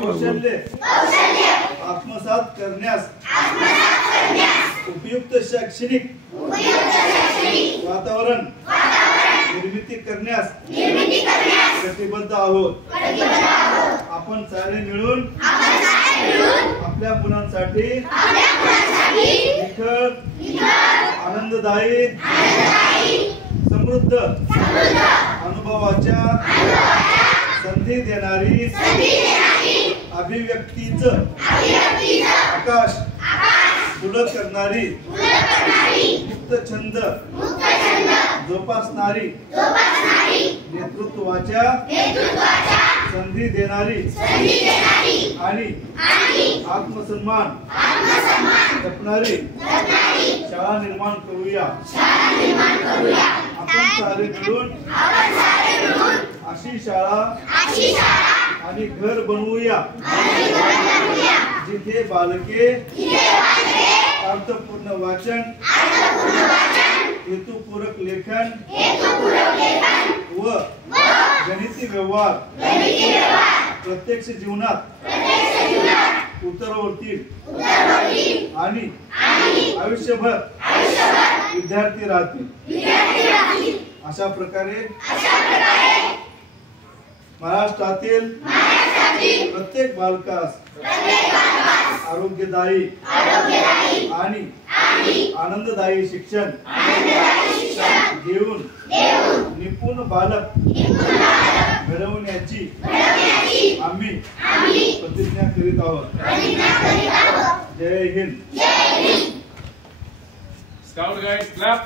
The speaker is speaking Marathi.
कौशल्य आत्मसात करण्यास उपयुक्त शैक्षणिक वातावरण निर्मिती करण्यास कटिबद्ध आहोत। आपण सारे मिळून आपल्या मुलांसाठी निखळ, आनंददायी, समृद्ध अनुभवाच्या संधी देणारी अभिव्यक्तीचं आकाश खुलं करणारी मुक्त छंद जोपासणारी नेतृत्वाच्या संधी देणारी आणि आत्मसन्मान जपणारी शाळा निर्माण करूया। आपण सारे मिळून अशी शाळा आणि घर बनवूया जिथे बालके अर्थपूर्ण वाचन, हेतुपूरक लेखन व गणिती व्यवहार प्रत्यक्ष जीवनात उतरवतील आणि आयुष्यभर विद्यार्थी राहतील। अशा प्रकारे महाराष्ट्रातील प्रत्येक बालकास आरोग्यदायी आणि आनंददायी शिक्षण देऊन निपुण बालक घडवण्याची आम्ही प्रतिज्ञा करीत आहोत। जय हिंद। Scout guys, clap.